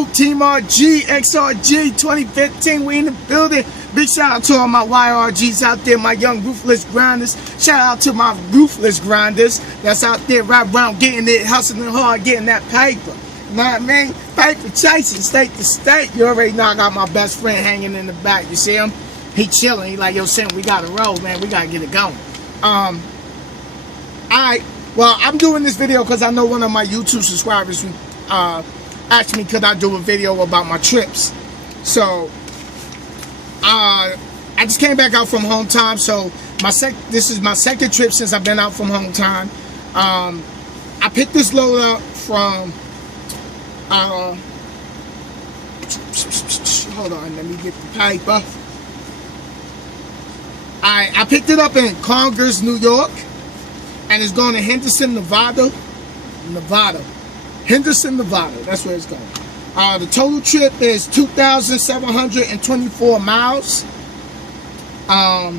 salute, Team RG, XRG 2015. We in the building. Big shout out to all my YRGs out there, my young ruthless grinders. Shout out to my ruthless grinders that's out there right around getting it, hustling hard, getting that paper. You know what I mean? Paper chasing state to state. You already know I got my best friend hanging in the back. You see him? He chilling. He like, yo, Sin, we gotta roll, man. We gotta get it going. Alright. Well, I'm doing this video because I know one of my YouTube subscribers asked me could I do a video about my trips. So I just came back out from home time, so this is my second trip since I've been out from home time. I picked this load up from hold on, let me get the paper. I picked it up in Congers, New York, and it's going to Henderson, Nevada. Henderson, Nevada. That's where it's going. The total trip is 2,724 miles. I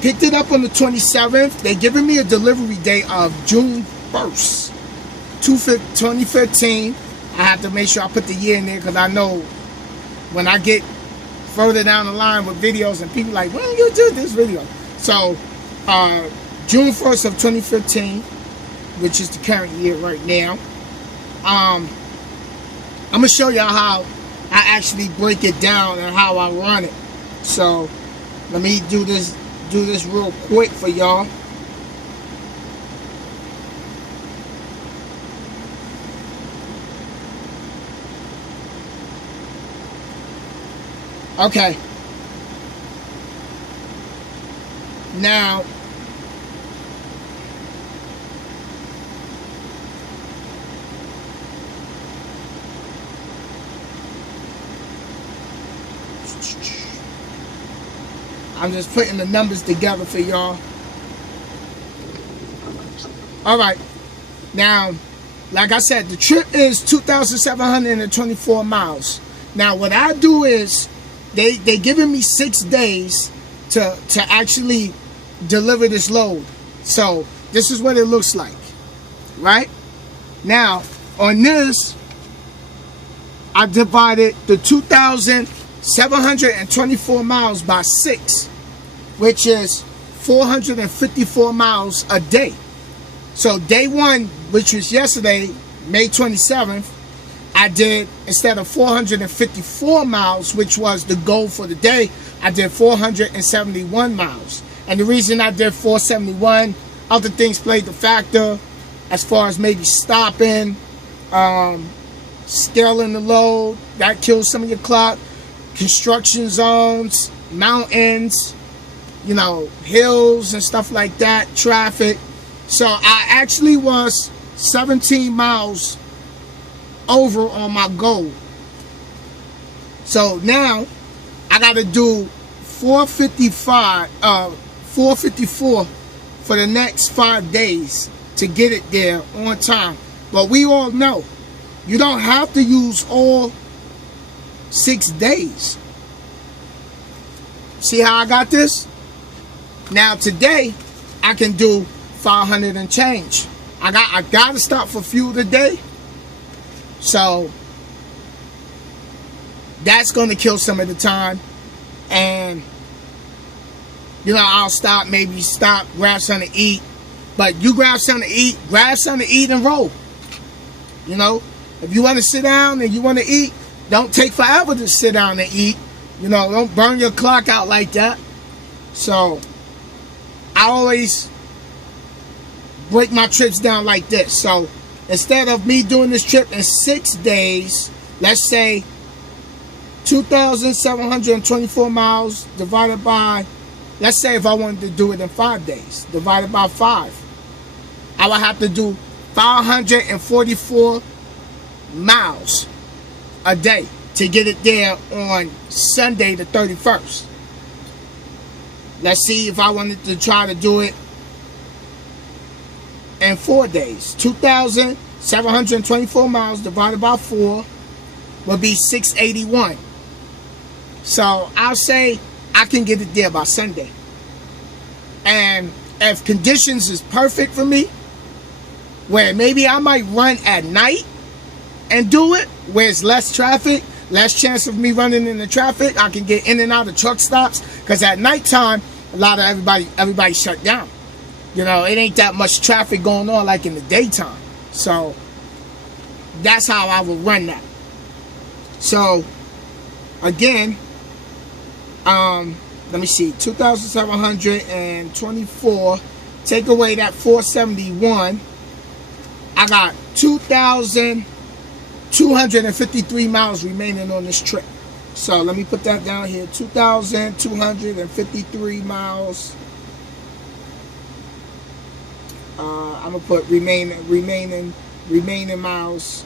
picked it up on the 27th. They're giving me a delivery date of June 1st, 2015. I have to make sure I put the year in there because I know when I get further down the line with videos and people like, when you do this video? So, June 1st of 2015, which is the current year right now. I'm gonna show y'all how I actually break it down and how I run it. So let me do this real quick for y'all. Okay. Now, I'm just putting the numbers together for y'all. Alright. Now, like I said, the trip is 2,724 miles. Now, what I do is, they giving me 6 days to actually deliver this load. So, this is what it looks like. Right? Now, on this, I divided the 2,724 miles by 6, which is 454 miles a day. So day 1, which was yesterday, May 27th, I did, instead of 454 miles, which was the goal for the day, I did 471 miles. And the reason I did 471, other things played the factor, as far as maybe stopping, scaling the load, that kills some of your clock. Construction zones, mountains, you know, hills and stuff like that, traffic. So I actually was 17 miles over on my goal. So now I got to do 454 for the next 5 days to get it there on time. But we all know you don't have to use all 6 days. See how I got this? Now today I can do 500 and change. I got to stop for fuel today. So that's going to kill some of the time. And you know, I'll stop, maybe stop, grab something to eat. But you grab something to eat and roll. You know, if you want to sit down and you want to eat, don't take forever to sit down and eat. You know, don't burn your clock out like that. So I always break my trips down like this. So instead of me doing this trip in 6 days, let's say 2,724 miles divided by, let's say if I wanted to do it in 5 days, divided by 5, I would have to do 544 miles a day to get it there on Sunday the 31st. Let's see if I wanted to try to do it in 4 days. 2,724 miles divided by 4 would be 681. So I'll say I can get it there by Sunday. And if conditions is perfect for me, where maybe I might run at night, and do it where it's less traffic, less chance of me running into traffic. I can get in and out of truck stops, because at nighttime, a lot of everybody shut down. You know, it ain't that much traffic going on like in the daytime. So that's how I will run that. So again, let me see, 2,724, take away that 471, I got 2,253 miles remaining on this trip. So let me put that down here, 2,253 miles. I'm gonna put remaining miles.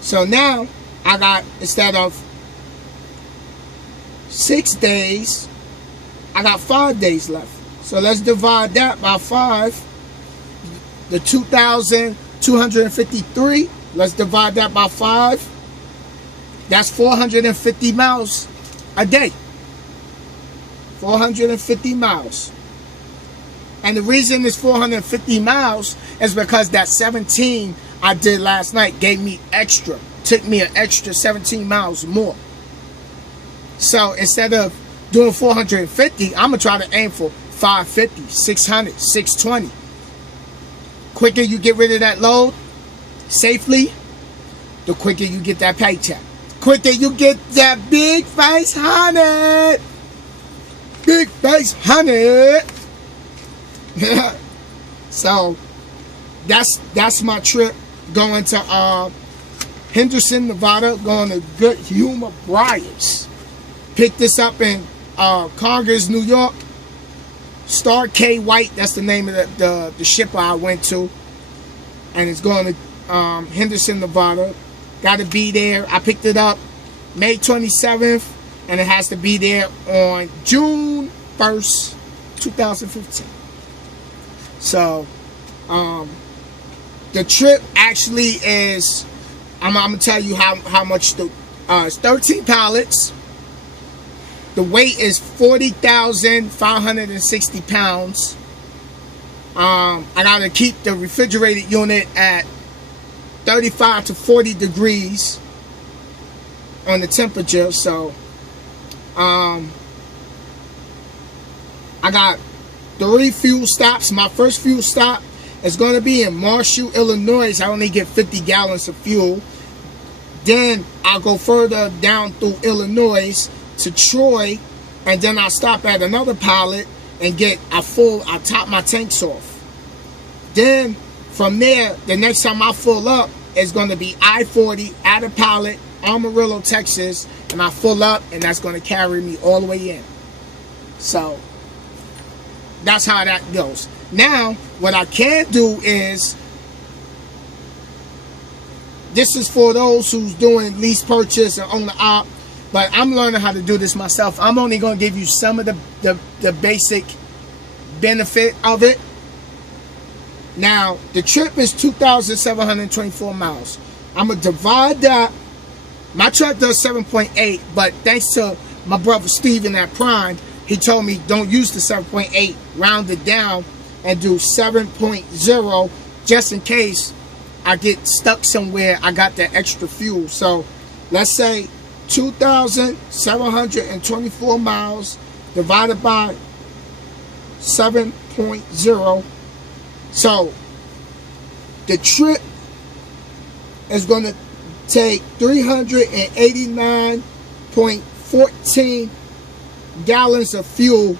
So now I got, instead of 6 days, I got 5 days left. So let's divide that by 5. The 2,253, let's divide that by 5. That's 450 miles a day. 450 miles. And the reason it's 450 miles is because that 17 I did last night gave me extra. Took me an extra 17 miles more. So instead of doing 450, I'm going to try to aim for 550, 600, 620. Quicker you get rid of that load safely, the quicker you get that paycheck. Quicker you get that big face 100. Big face 100. So that's my trip, going to Henderson, Nevada, going to Good Humor Briars. Picked this up in Congers, New York. Star K White, that's the name of the shipper I went to, and it's going to Henderson, Nevada. Got to be there. I picked it up May 27th, and it has to be there on June 1st, 2015. So the trip actually is, I'm gonna tell you how much the it's 13 pallets. The weight is 40,560 pounds. I gotta keep the refrigerated unit at 35 to 40 degrees on the temperature. So I got 3 fuel stops. My first fuel stop is going to be in Marshall, Illinois. I only get 50 gallons of fuel. Then I'll go further down through Illinois to Troy, and then I'll stop at another pilot and get I top my tanks off. Then from there, the next time I fill up is going to be I-40 at a pilot, Amarillo, Texas, and I fill up, and that's going to carry me all the way in. So that's how that goes. Now, what I can do is, this is for those who's doing lease purchase and owner op, but I'm learning how to do this myself. I'm only going to give you some of the basic benefit of it. Now, the trip is 2,724 miles. I'm going to divide that. My truck does 7.8, but thanks to my brother Steven at Prime, he told me don't use the 7.8, round it down and do 7.0 just in case I get stuck somewhere. I got that extra fuel. So let's say 2,724 miles divided by 7.0. So the trip is going to take 389.14 gallons of fuel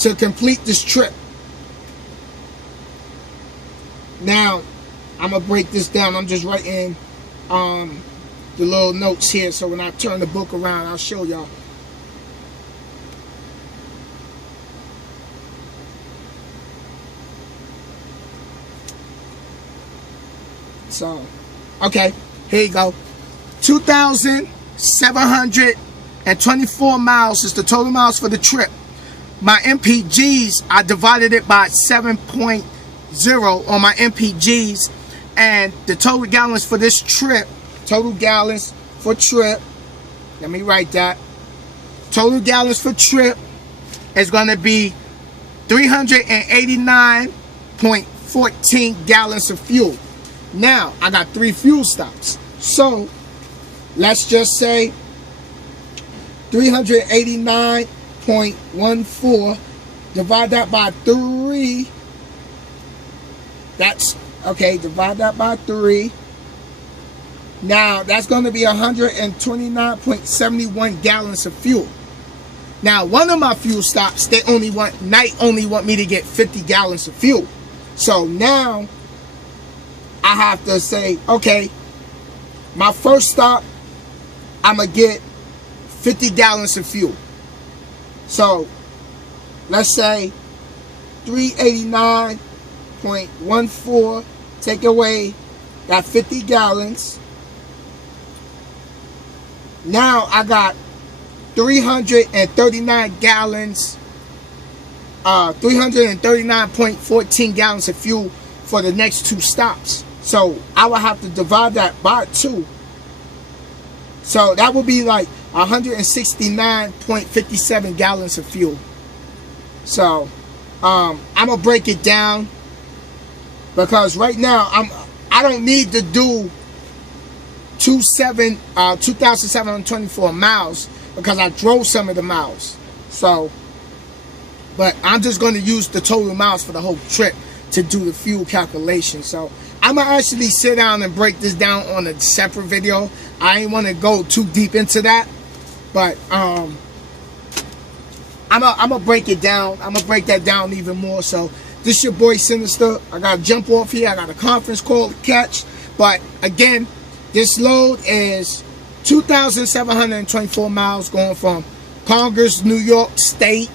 to complete this trip. Now, I'm going to break this down. I'm just writing the little notes here, so when I turn the book around, I'll show y'all. So, okay, here you go. 2,724 miles is the total miles for the trip. My MPGs, I divided it by 7.0 on my MPGs, and the total gallons for this trip, total gallons for trip, let me write that. Total gallons for trip is going to be 389.14 gallons of fuel. Now, I got 3 fuel stops. So, let's just say 389.14, divide that by 3. That's, okay, divide that by 3. Now, that's going to be 129.71 gallons of fuel. Now, one of my fuel stops, they only want me to get 50 gallons of fuel. So now, I have to say, okay, my first stop, I'm going to get 50 gallons of fuel. So, let's say 389.14, take away that 50 gallons. Now I got 339 gallons, 339.14 gallons of fuel for the next 2 stops. So I will have to divide that by 2. So that would be like 169.57 gallons of fuel. So I'm gonna break it down, because right now I don't need to do 2,724 miles, because I drove some of the miles. So, but I'm just going to use the total miles for the whole trip to do the fuel calculation. So I'm gonna actually sit down and break this down on a separate video. I ain't want to go too deep into that, but I'm gonna break it down. I'm gonna break that down even more. So this your boy Sinnizter. I gotta jump off here. I got a conference call to catch. But again, this load is 2,724 miles going from Congers, New York State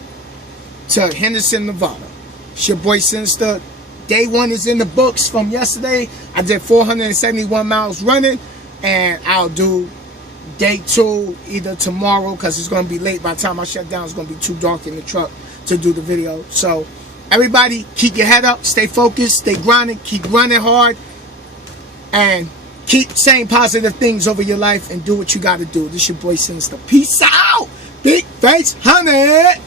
to Henderson, Nevada. It's your boy Sinnizter. Day 1 is in the books from yesterday. I did 471 miles running, and I'll do day 2 either tomorrow, because it's going to be late. By the time I shut down, it's going to be too dark in the truck to do the video. So everybody, keep your head up, stay focused, stay grinding, keep running hard, and keep saying positive things over your life, and do what you got to do. This your boy Sinnizter. Peace out. Big face, honey.